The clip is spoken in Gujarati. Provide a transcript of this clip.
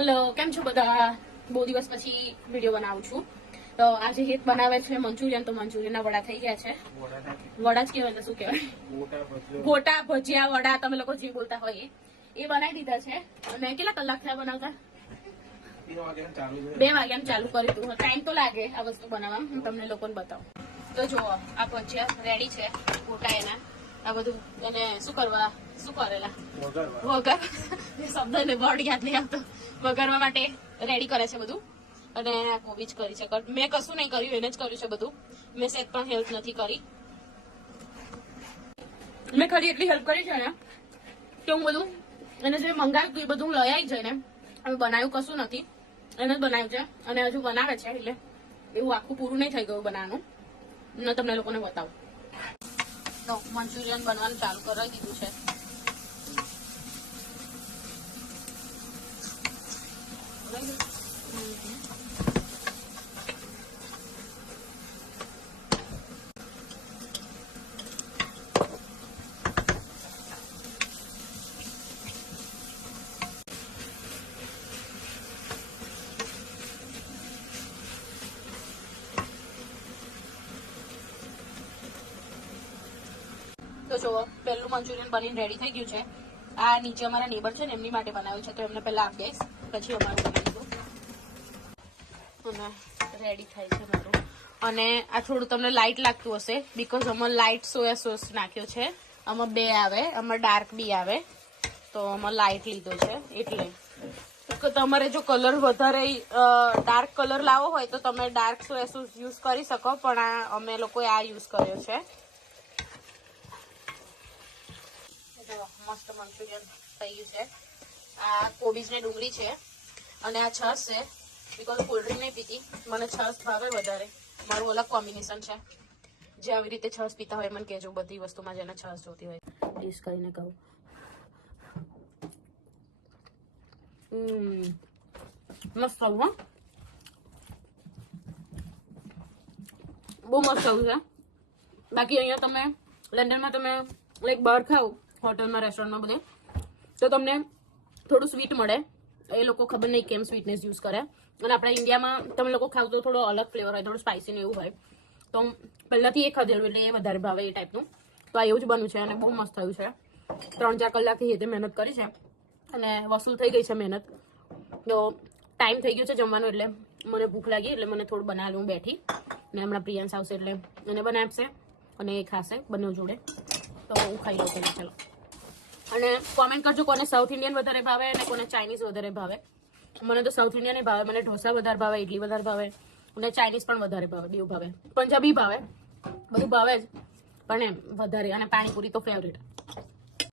હેલો, કેમ છો બધા? બહુ દિવસ પછી વીડિયો બનાવું છું. તો આજે હિત બનાવે છે મંચુરિયન, તો મંચુરિયનના વડા થઈ ગયા છે. વડા જ કહેવાય શું કહેવાય? ગોટા ભજીયા વડા, તમે લોકો જે બોલતા હોય. એ. બનાવી દીધા છે. અને કેટલા કલાક થયા બનાવતા? બે વાગ્યા ચાલુ કરી દઉં ટાઈમ તો લાગે આ વસ્તુ બનાવવા હું તમને લોકોને બતાવું. તો જુઓ, આ ભજીયા રેડી છે. ગોટા એના. આ બધું એને શું કરવા? શું કરેલા? વગર શબ્દ ને વર્ડ યાદ નહીં આવતો. વગરવા માટે રેડી કરે છે બધું. અને કોબી જ કરી છે. મેં કશું નહીં કર્યું, એને જ કર્યું છે બધું. મેં સેટ પણ હેલ્પ નથી કરી. મેં ખાલી એટલી હેલ્પ કરી છે ને કે હું બધું એને જે મંગાવ્યું એ બધું લઈ આવી છે ને હવે બનાવ્યું કશું નથી. એને જ બનાવ્યું છે. અને હજુ બનાવે છે એટલે એવું આખું પૂરું નહીં થઈ ગયું બનાવવાનું. ન, તમને લોકોને બતાવું. મંચુરિયન બનવાનું ચાલુ કરાવી દીધું છે. તો જુઓ, પહેલું મંચુરિયન બનીને રેડી થઈ ગયું છે. આ નીચે અમારા નેબર છે ને, એમની માટે બનાવ્યું છે. તો એમને પહેલા આપી દઈશ પછી અમારું. અને રેડી થાય છે મારું. અને આ થોડું તમને લાઇટ લાગતું હશે બીકોઝ આમાં લાઇટ સોયા સોસ નાખ્યો છે. આમાં બે આવે, આમાં ડાર્ક બી આવે. તો આમાં લાઇટ લીધો છે, એટલે. તમારે જો કલર વધારે ડાર્ક કલર લાવવો હોય તો તમે ડાર્ક સોયા સોસ યુઝ કરી શકો, પણ આ અમે લોકોએ આ યુઝ કર્યો છે. મસ્ત મંચુરિયન થઈ ગયું છે. આ કોબીજ ને ડુંગળી છે, અને આ છાશ છે. બીકોઝ કોલ્ડ ડ્રિંક નહીં પીતી મને છાશ ભાવે વધારે. મારું અલગ કોમ્બિનેશન છે. જે આવી રીતે છાશ પીતા હોય, મને કહેજો, બધી વસ્તુમાં જેને છાશ જોતી હોય. ટેસ્ટ કરીને કહું હમ. મસ્ત થયું હો. બહુ મસ્ત થયું છે. બાકી અહીંયા તમે લંડનમાં તમે લાઈક બહાર ખાઓ, હોટલમાં રેસ્ટોરન્ટમાં બધે, તો તમને થોડું સ્વીટ મળે. એ લોકો ખબર નહીં કેમ સ્વીટનેસ યુઝ કરે. અને આપણા ઇન્ડિયામાં તમે લોકો ખાવ તો થોડો અલગ ફ્લેવર હોય, થોડું સ્પાઇસી ને એવું હોય. તો પહેલાંથી એ ખાધેલું એટલે એ વધારે ભાવે એ ટાઈપનું તો આ એવું જ બન્યું છે અને બહુ મસ્ત થયું છે. ત્રણ ચાર કલાકથી એ મહેનત કરી છે. અને વસૂલ થઈ ગઈ છે મહેનત. તો ટાઈમ થઈ ગયો છે જમવાનો એટલે મને ભૂખ લાગી એટલે મને થોડું બનાવેલું હું બેઠી. ને હમણાં પ્રિયાંશ આવશે એટલે એને બનાવશે અને એ ખાશે બંને જોડે. તો હું ખાઈ લઉં ચલો અને કોમેન્ટ કરજો કોને સાઉથ ઇન્ડિયન વધારે ભાવે અને કોને ચાઇનીઝ વધારે ભાવે. મને તો સાઉથ ઇન્ડિયન ભાવે, મને ઢોસા વધારે ભાવે ઇડલી વધારે ભાવે, અને ચાઇનીઝ પણ વધારે ભાવે બેવ ભાવે. પંજાબી ભાવે, બધું ભાવે જ, પણ એમ વધારે, અને પાણીપુરી તો ફેવરેટ